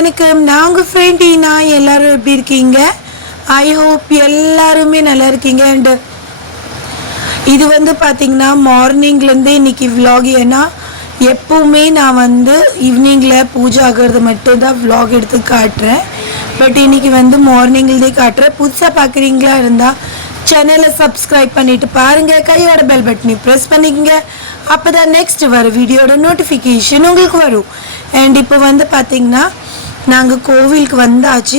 வணக்கம். நான் உங்கள் ஃப்ரெண்ட் ஈனா. எல்லோரும் எப்படி இருக்கீங்க? ஐ ஹோப் எல்லாருமே நல்லா இருக்கீங்க. அண்டு இது வந்து பார்த்திங்கன்னா மார்னிங்லேருந்தே இன்றைக்கி விலாக். ஏன்னா எப்போவுமே நான் வந்து ஈவினிங்கில் பூஜை ஆகிறது மட்டும்தான் விலாக் எடுத்து காட்டுறேன். பட் இன்றைக்கி வந்து மார்னிங்லேருந்தே காட்டுறேன். புதுசாக பார்க்குறீங்களா இருந்தால் சேனலை சப்ஸ்கிரைப் பண்ணிவிட்டு பாருங்கள். கையோட பெல் பட்டனை ப்ரெஸ் பண்ணிக்கங்க. அப்போ தான் நெக்ஸ்ட் வர வீடியோட நோட்டிஃபிகேஷன் உங்களுக்கு வரும். அண்ட் இப்போ வந்து பார்த்திங்கன்னா நாங்கள் கோவிலுக்கு வந்தாச்சு.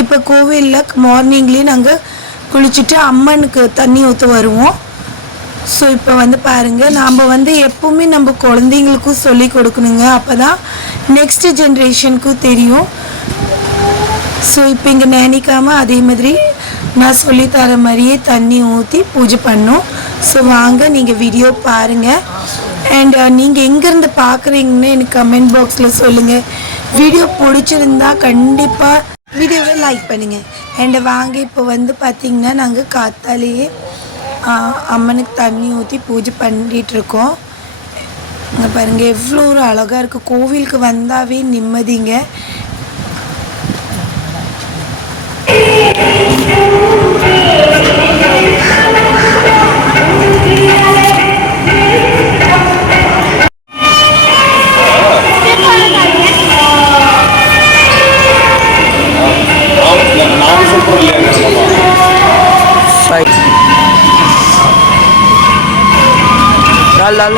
இப்போ கோவிலில் மார்னிங்லேயே நாங்கள் குளிச்சுட்டு அம்மனுக்கு தண்ணி ஊற்ற வருவோம். ஸோ இப்போ வந்து பாருங்கள், நாம் வந்து எப்போவுமே நம்ம குழந்தைங்களுக்கும் சொல்லி கொடுக்கணுங்க. அப்போ தான் நெக்ஸ்ட் ஜென்ரேஷனுக்கும் தெரியும். ஸோ இப்போ இங்கே நினைக்காமல் அதே மாதிரி நான் சொல்லித்தர மாதிரியே தண்ணி ஊற்றி பூஜை பண்ணோம். ஸோ வாங்க நீங்கள் வீடியோ பாருங்கள். அண்ட் நீங்கள் எங்கேருந்து பார்க்குறீங்கன்னு எனக்கு கமெண்ட் பாக்ஸில் சொல்லுங்கள். வீடியோ பிடிச்சிருந்தா கண்டிப்பாக வீடியோவை லைக் பண்ணுங்கள். அண்ட் வாங்க இப்போ வந்து பார்த்திங்கன்னா நாங்கள் காத்தாலேயே அம்மனுக்கு தண்ணி ஊற்றி பூஜை பண்ணிகிட்ருக்கோம். இங்கே பாருங்கள் எவ்வளோ ஒரு அழகாக இருக்குது. கோவிலுக்கு வந்தாவே நிம்மதிங்க. डाल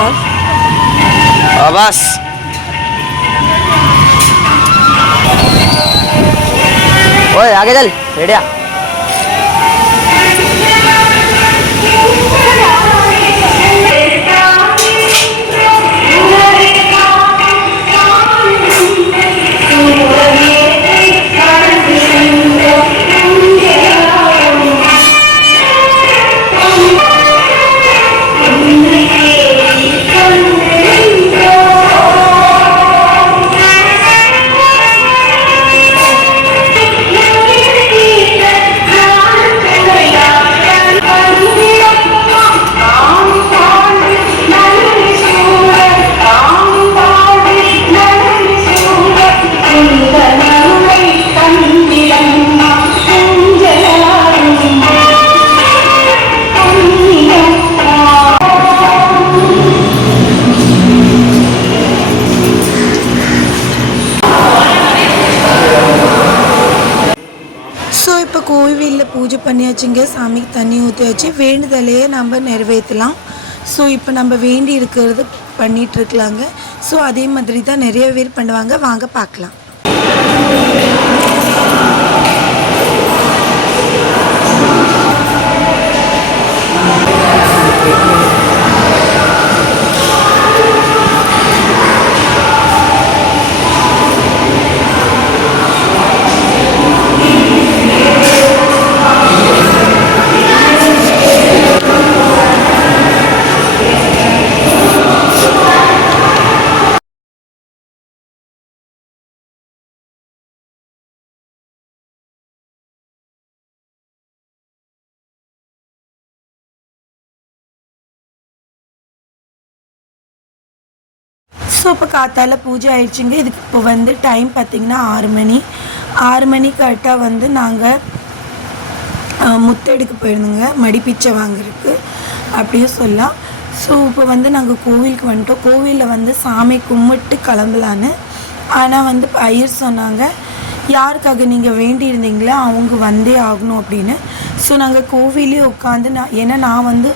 बस ओए आगे चल रेडिया கோவிலில் பூஜை பண்ணியாச்சுங்க. சாமிக்கு தண்ணி ஊற்றியாச்சு. வேண்டுதலையே நம்ம நிறைவேற்றலாம். ஸோ இப்போ நம்ம வேண்டி இருக்கிறது பண்ணிகிட்ருக்கலாங்க. ஸோ அதே மாதிரி தான் நிறைய பேர் பண்ணுவாங்க. வாங்க பார்க்கலாம். ஸோ இப்போ காத்தால் பூஜை ஆயிடுச்சுங்க. இதுக்கு இப்போ வந்து டைம் பார்த்திங்கன்னா 6 மணி. 6 மணி கரெக்டாக வந்து நாங்கள் முத்தெடுக்க போயிருந்தோங்க, மடிப்பிச்சை வாங்குறதுக்கு அப்படியே சொல்லலாம். ஸோ இப்போ வந்து நாங்கள் கோவிலுக்கு வந்துட்டோம். கோவிலில் வந்து சாமி கும்பிட்டு கிளம்பலான்னு. ஆனால் வந்து ஐயர் சொன்னாங்க, யாருக்காக நீங்கள் வேண்டியிருந்தீங்களோ அவங்க வந்தே ஆகணும் அப்படின்னு. ஸோ நாங்கள் கோவிலே உட்காந்து ஏன்னா நான் வந்து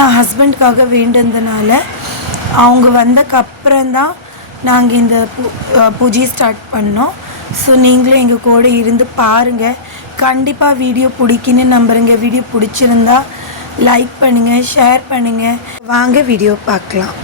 என் ஹஸ்பண்டுக்காக வேண்டியிருந்தனால அவங்க வந்தக்கப்புறம்தான் நாங்கள் இந்த பூஜையை ஸ்டார்ட் பண்ணோம். ஸோ நீங்களும் எங்கள் கூட இருந்து பாருங்கள். கண்டிப்பாக வீடியோ பிடிக்குன்னு நம்புகிறேங்க. வீடியோ பிடிச்சிருந்தா லைக் பண்ணுங்கள், ஷேர் பண்ணுங்கள். வாங்க வீடியோ பார்க்கலாம்.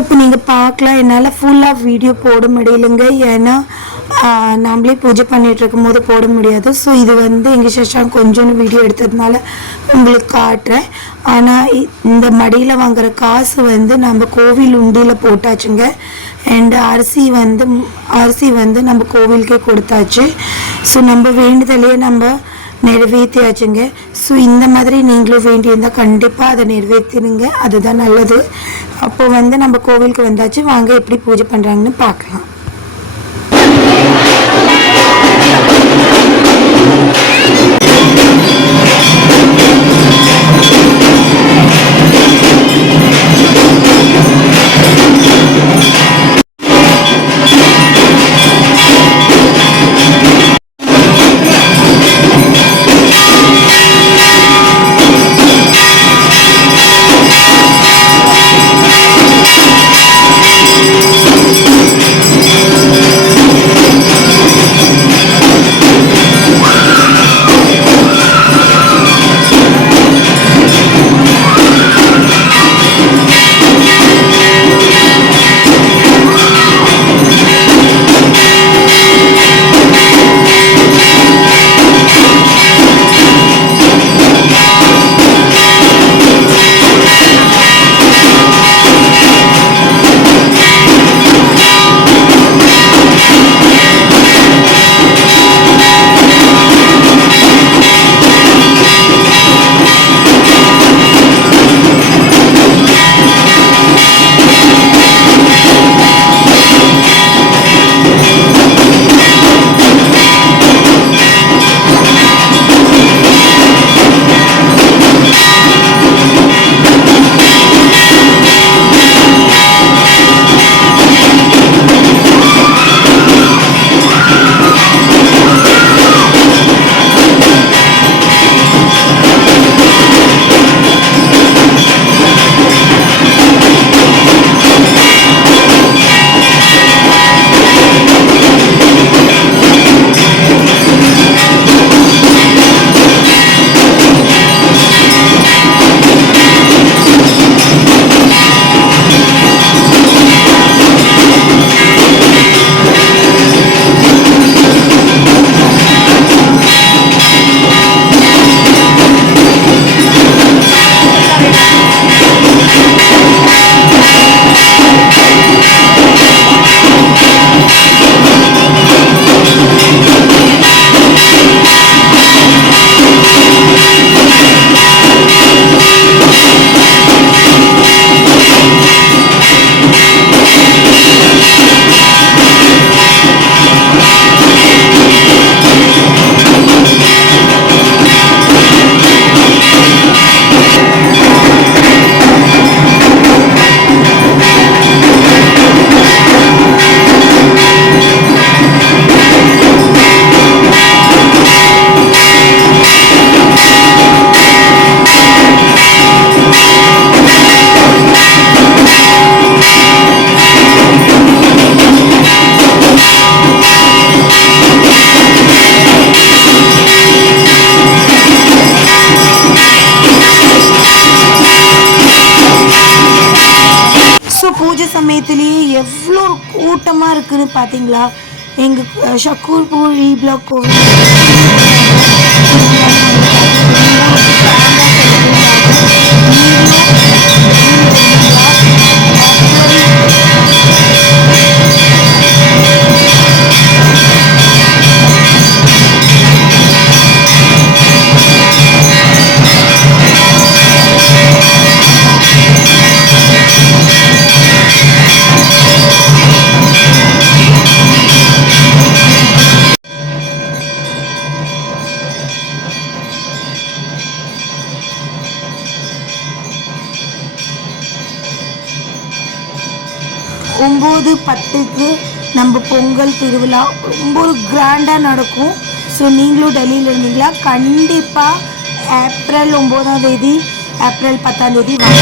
இப்போ நீங்கள் பார்க்கலாம், என்னால் ஃபுல்லாக வீடியோ போட முடியலைங்க. ஏன்னா நாமளே பூஜை பண்ணிகிட்டு இருக்கும் போது போட முடியாது. ஸோ இது வந்து எங்கள் சஷாங்க் கொஞ்சம் வீடியோ எடுத்ததுனால உங்களுக்கு காட்டுறேன். ஆனால் இந்த மடியில் வாங்குகிற காசு வந்து நம்ம கோவில் உண்டியில் போட்டாச்சுங்க. அண்ட் அரிசி வந்து நம்ம கோவிலுக்கே கொடுத்தாச்சு. ஸோ நம்ம வேண்டுதலையே நம்ம நிறைவேற்றியாச்சுங்க. ஸோ இந்த மாதிரி நீங்களும் வேண்டியிருந்தால் கண்டிப்பாக அதை நிறைவேற்றிடுங்க, அதுதான் நல்லது. அப்போ வந்து நம்ம கோவிலுக்கு வந்தாச்சு. வாங்க எப்படி பூஜை பண்ணுறாங்கன்னு பார்க்கலாம். பூஜை சமயத்திலேயே எவ்வளோ கூட்டமாக இருக்குன்னு பார்த்தீங்களா? எங்கள் ஷக்கூர்பூர் இ பிளாக் கோவில் ஒம்பது 10க்கு நம்ம பொங்கல் திருவிழா ரொம்ப ஒரு கிராண்டாக நடக்கும். ஸோ நீங்களும் டெல்லியில் இருந்தீங்களா? கண்டிப்பாக ஏப்ரல் 9ஆம் தேதி ஏப்ரல் 10ஆம் தேதி வாங்க.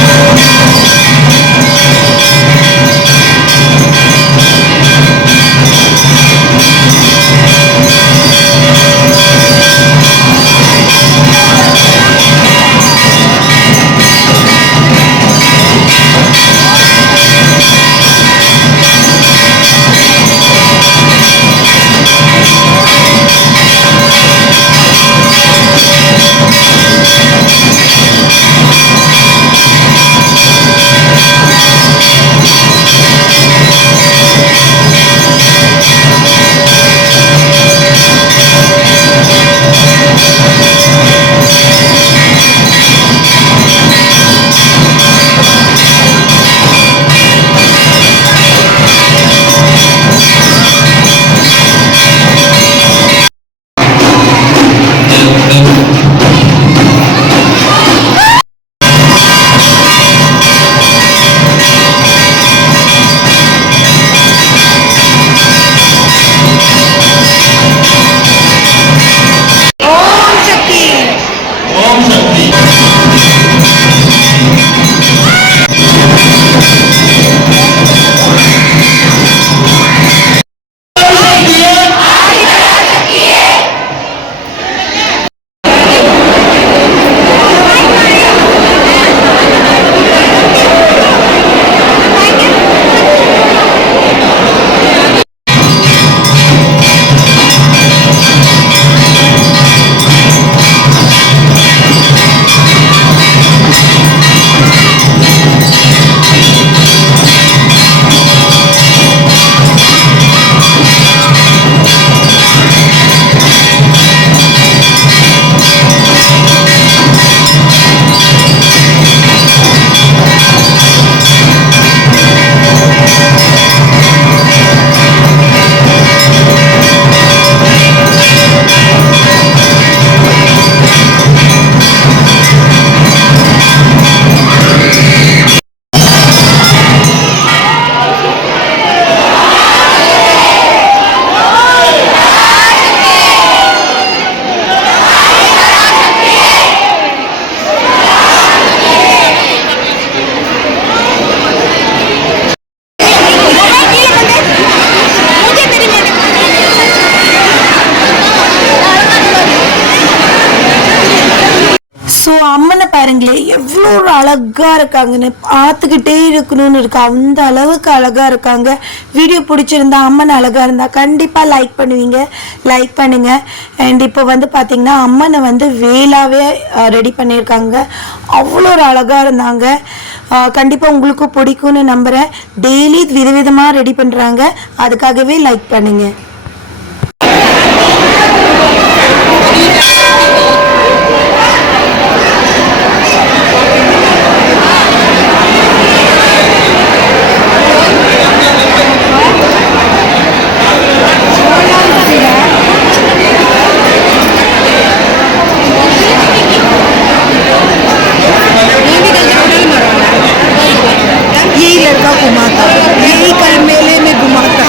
பாருங்களேன் எவ்வளோ அழகாக இருக்காங்கன்னு பார்த்துக்கிட்டே இருக்கணும்னு இருக்கு. அந்த அளவுக்கு அழகாக இருக்காங்க. வீடியோ பிடிச்சிருந்தா அம்மன் அழகாக இருந்தால் கண்டிப்பாக லைக் பண்ணுவீங்க, லைக் பண்ணுங்கள். அண்ட் இப்போ வந்து பார்த்திங்கன்னா அம்மனை வந்து வேலாவே ரெடி பண்ணியிருக்காங்க. அவ்வளோ ஒரு அழகாக இருந்தாங்க. கண்டிப்பாக உங்களுக்கு பிடிக்கும்னு நம்புகிறேன். டெய்லி விதவிதமாக ரெடி பண்ணுறாங்க, அதுக்காகவே லைக் பண்ணுங்கள். यही लड़का घुमाता, यही कल मेले में घुमाता।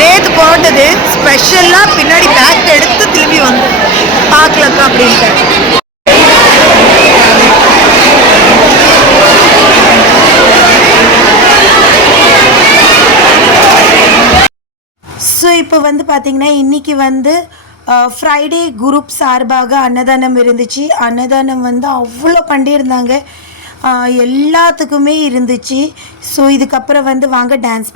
நேற்று போட்டது ஸ்பெஷலாக பின்னாடி பேக் எடுத்து திரும்பி வந்து பார்க்கலக்கா அப்படின்ட்டு. ஸோ இப்போ வந்து பார்த்திங்கன்னா இன்றைக்கி வந்து ஃப்ரைடே குரூப் சார்பாக அன்னதானம் இருந்துச்சு. அன்னதானம் வந்து அவ்வளோ பண்ணியிருந்தாங்க, எல்லாத்துக்குமே இருந்துச்சு. ஸோ இதுக்கப்புறம் வந்து வாங்க டான்ஸ்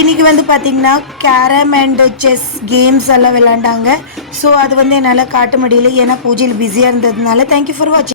இன்றைக்கி வந்து பார்த்திங்கன்னா கேரம் அண்ட் செஸ் கேம்ஸ் எல்லாம் விளாண்டாங்க. ஸோ அது வந்து என்னால் காட்ட முடியல, ஏன்னா பூஜையில் பிஸியாக இருந்ததுனால. தேங்க்யூ ஃபார் வாட்சிங்.